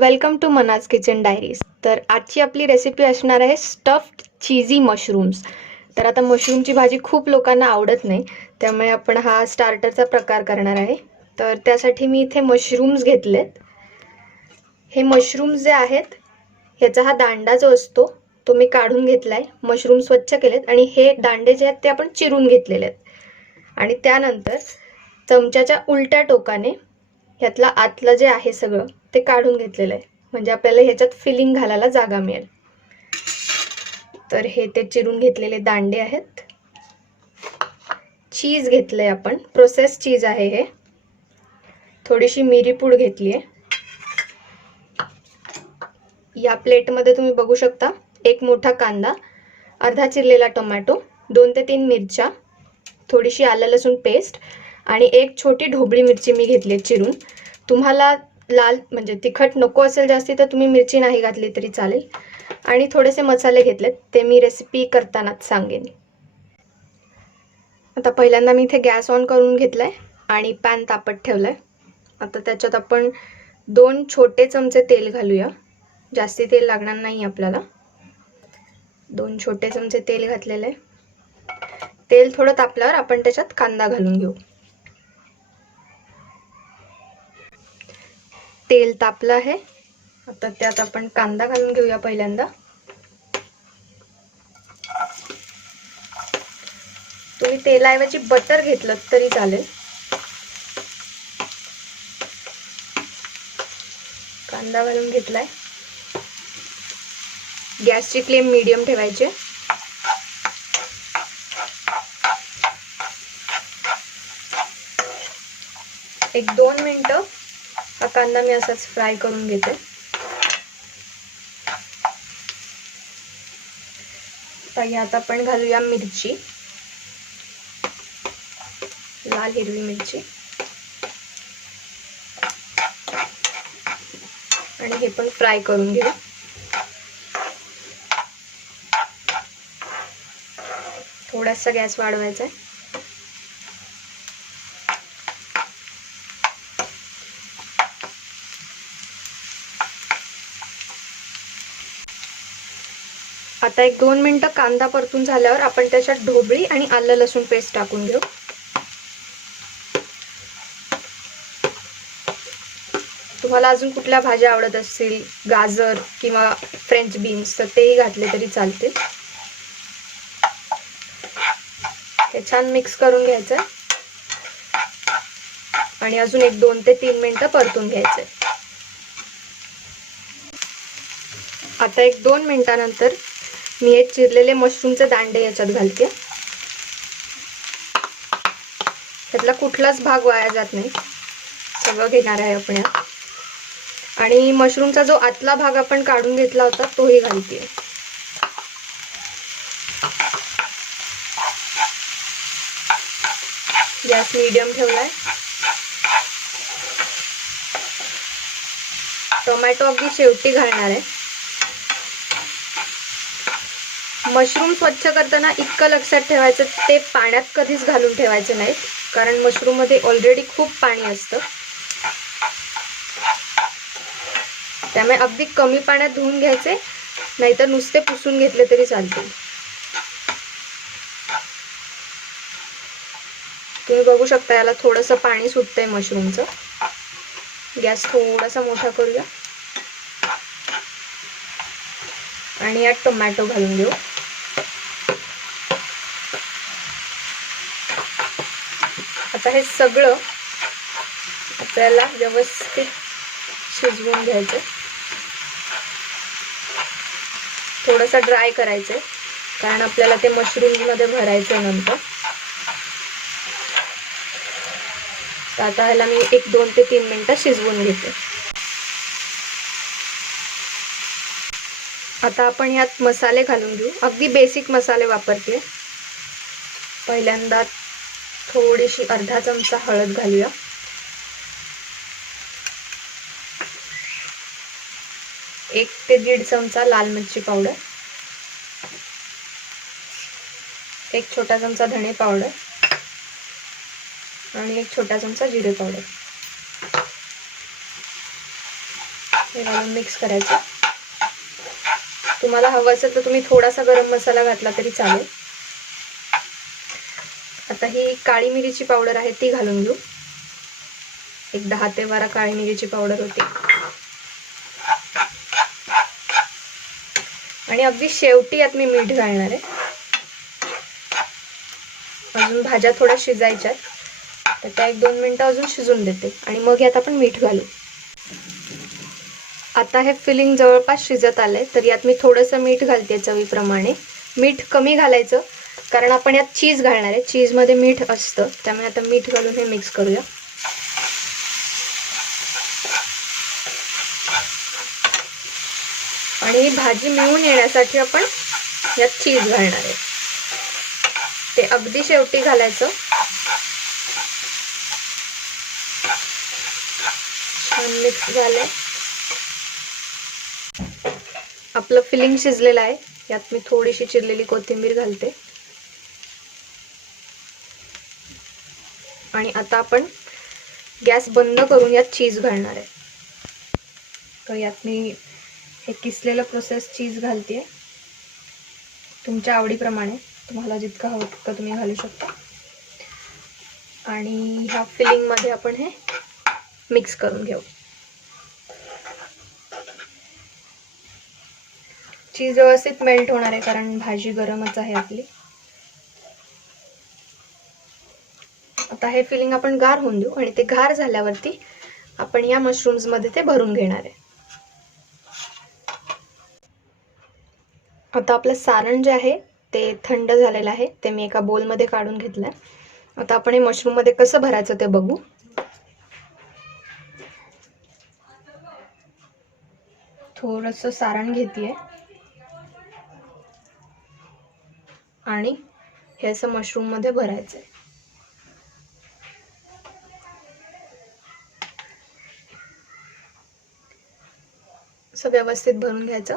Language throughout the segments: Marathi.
वेलकम टू मनाज किचन डायरीज। तर आजची आपली रेसिपी असणार आहे स्टफ्ड चीजी मशरूम्स। तर आता मशरूमची भाजी खूप लोकांना आवडत नाही, त्यामुळे आपण हा स्टार्टरचा प्रकार करणार आहे। तर त्यासाठी मी इथे मशरूम्स घेतलेत। हे मशरूम्स जे आहेत ह्याचा हा दांडा जो असतो तो मी काढून घेतलाय, मशरूम स्वच्छ केलेत आणि हे दांडे जे आहेत ते आपण चिरून घेतलेले आहेत। आणि त्यानंतर चमच्याच्या उलट्या टोकाने ह्यातला आतलं जे आहे सगळं ते काढून घेतलेलं आहे, म्हणजे आपल्याला ह्याच्यात फिलिंग घालायला जागा मिळेल। तर हे ते चिरून घेतलेले दांडे आहेत। चीज घेतलंय आपण, प्रोसेस चीज आहे हे। थोडीशी मिरी पूड घेतली आहे। या प्लेटमध्ये तुम्ही बघू शकता एक मोठा कांदा, अर्धा चिरलेला टोमॅटो, 2 ते 3 मिरच्या, थोडीशी आलं लसूण पेस्ट आणि एक छोटी ढोबळी मिरची मी घेतली चिरून। तुम्हाला लाल म्हणजे तिखट नको असेल जास्ती तर तुम्ही मिरची नाही घातली तरी चालेल। आणि थोडेसे मसाले घेतलेत, ते मी रेसिपी करतानाच सांगेन। आता पहिल्यांदा मी इथे गॅस ऑन करून घेतलाय आणि पॅन तापत ठेवलाय। आता त्याच्यात आपण 2 छोटे चमचे तेल घालूया। जास्ती तेल लागणार नाही आपल्याला। 2 छोटे चमचे तेल घातलेले। तेल थोडं तापल्यावर आपण त्याच्यात कांदा घालून घेऊ। तेल तापलं आहे, आता त्यात आपण कांदा घालून घेऊया पहिल्यांदा। तुम्ही तेलाऐवजी बटर घेतलं तरी चालेल। कांदा घालून घेतलाय। गॅसची फ्लेम मीडियम ठेवायची। एक 2 मिनिटं हा कांदा मी असाच फ्राय करून घेते। यात आपण घालूया मिरची, लाल हिरवी मिरची, आणि हे पण फ्राय करून घेऊ। थोडासा गॅस वाढवायचा आहे। आता एक 2 मिनिटं कांदा परतून झाल्यावर आपण त्याच्यात ढोबळी आणि आलं लसूण पेस्ट टाकून घेऊ। तुम्हाला अजून कुठल्या भाज्या आवडत असतील, गाजर किंवा फ्रेंच बीन्स, तर तेही घातले तरी चालते। हे छान मिक्स करून घ्यायचं आणि अजून एक 2 ते 3 मिनिटं परतून घ्यायचं। आता एक 2 मिनिटानंतर मी हे चिरलेले मशरूमचे दांडे याच्यात घालते। त्यातला कुठलाच भाग वाया जात नाही, सगळं घेणार आहे आपण यात। आणि मशरूमचा जो आतला भाग आपण काढून घेतला होता तोही घालते। गॅस मीडियम ठेवलाय। टोमॅटो अगदी शेवटी घालणार आहे। मशरूम स्वच्छ करताना इतकं लक्षात ठेवायचं, ते पाण्यात कधीच घालून ठेवायचे नाहीत, कारण मशरूम मध्ये ऑलरेडी खूप पाणी असतं। त्यामुळे अगदी कमी पाण्यात धुवून घ्यायचे, नाहीतर नुसते पुसून घेतले तरी चालतील। तुम्ही बघू शकता याला थोडंसं पाणी सुटतंय मशरूमचं। गॅस थोडासा मोठा करूया आणि यात टोमॅटो घालून घेऊ। आता हे सगळं आपल्याला व्यवस्थित शिजवून घ्यायचं। थोडंसं ड्राय करायचं, कारण आपल्याला ते मशरूम मध्ये भरायचं नंतर। आता ह्याला मी एक 2 ते 3 मिनिटं शिजवून घेते। आता आपण यात मसाले घालून घेऊ। अगदी बेसिक मसाले वापरते। पहिल्यांदा थोडीशी अर्धा चमचा हळद घालूया। एक ते 1.5 चमचा लाल मिरची पावडर, एक छोटा चमचा धणे पावडर आणि एक छोटा चमचा जिरे पावडर। हे घालून मिक्स करायचं. तुम्हाला हवं असेल तर तुम्ही थोडासा गरम मसाला घातला तरी चालेल. आता ही काळी मिरीची पावडर आहे ती घालून घेऊ. एक 10 ते 12 काळी मिरीची पावडर होती. आणि अगदी शेवटी यात मी मीठ घालणार आहे. अजून भाज्या थोड्या शिजायच्यात, तर त्या 1-2 मिनिटं अजून शिजून देते आणि मग यात आपण मीठ घालू. आता हे फिलिंग जवळपास शिजत आलंय, तर यात मी थोडंसं मीठ घालते चवीप्रमाणे. मीठ कमी घालायचं कारण आपण यात चीज घालणार आहे. चीजमध्ये मीठ असतं, त्यामुळे आता मीठ घालून हे मिक्स करूया. आणि भाजी मिळून येण्यासाठी आपण यात चीज घालणार आहे. ते अगदी शेवटी घालायचं. छान मिक्स झालंय. आपलं फिलिंग शिजलेलं आहे. यात मी थोडीशी चिरलेली कोथिंबीर घालते. आणि आता आपण गॅस बंद करून यात चीज घालणार आहे. तर यात मी हे किसलेलं प्रोसेस चीज घालते. तुमच्या आवडीप्रमाणे तुम्हाला जितकं हवं तितकं तुम्ही घालू शकता. आणि ह्या फिलिंगमध्ये आपण हे मिक्स करून घेऊ. चीज व्यवस्थित मेल्ट होणार आहे कारण भाजी गरमच आहे आपली. आता हे फिलिंग आपण गार होऊन देऊ आणि ते गार झाल्यावरती आपण या मशरूम्स मध्ये ते भरून घेणार आहे. आता आपलं सारण जे आहे ते थंड झालेलं आहे. ते मी एका बोलमध्ये काढून घेतलंय. आता आपण हे मशरूम मध्ये कसं भरायचं ते बघू. थोडंसं सारण घेतेय आणि हे असं मशरूम मध्ये भरायचंय. असं व्यवस्थित भरून घ्यायचं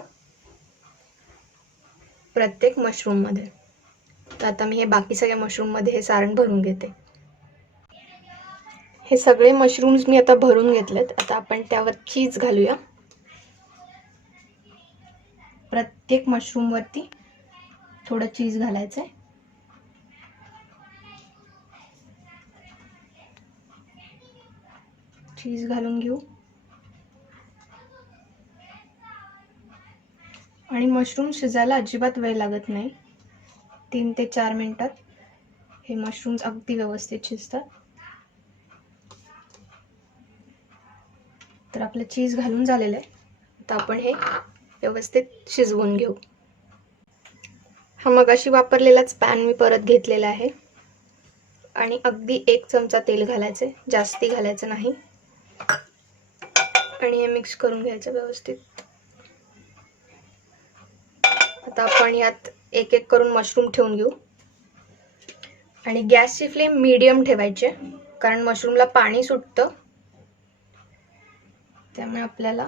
प्रत्येक मशरूम मध्ये. तर आता मी हे बाकी सगळ्या मशरूम मध्ये हे सारण भरून घेते. हे सगळे मशरूम्स मी आता भरून घेतलेत. आता आपण त्यावर चीज घालूया. प्रत्येक मशरूम वरती थोडं चीज घालायचंय. चीज घालून घेऊ. आणि मशरूम शिजायला अजिबात वेळ लागत नाही. 3 ते 4 मिनिटात हे मशरूम्स अगदी व्यवस्थित शिजतात. तर आपलं चीज घालून झालेलं आहे. आता आपण हे व्यवस्थित शिजवून घेऊ. हा मगाशी वापरलेलाच पॅन मी परत घेतलेला आहे. आणि अगदी 1 चमचा तेल घालायचे, जास्ती घालायचं नाही. आणि हे मिक्स करून घ्यायचं व्यवस्थित. आता आपण यात एक एक करून मशरूम ठेवून घेऊ. आणि गॅसची फ्लेम मीडियम ठेवायची कारण मशरूमला पाणी सुटतं, त्यामुळे आपल्याला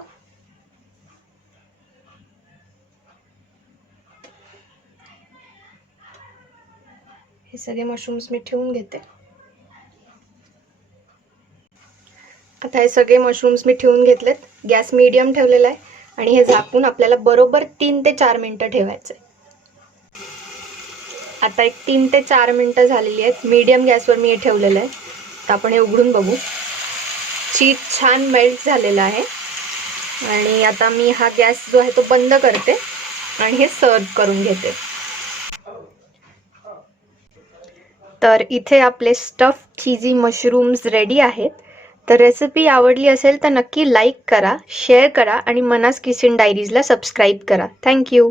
हे सगळे मशरूम्स मी ठेवून घेते. आता हे सगळे मशरूम्स मी ठेवून घेतलेत. गॅस मीडियम ठेवलेला आहे आणि हे झाकून आपल्याला बरोबर 3 ते 4 मिनिटं ठेवायचंय. आता एक 3 ते 4 मिनिटं झालेली आहेत. मीडियम गॅसवर मी हे ठेवलेलं आहे. तर आपण हे उघडून बघू. चीज छान मेल्ट झालेला आहे. आणि आता मी हा गॅस जो आहे तो बंद करते आणि हे सर्व करून घेते. तर इथे आपले स्टफ चीजी मशरूम्स रेडी आहेत. तर रेसिपी आवडली असेल तर नक्की लाईक करा, शेअर करा आणि मनास किचन डायरीजला सबस्क्राईब करा. थँक्यू.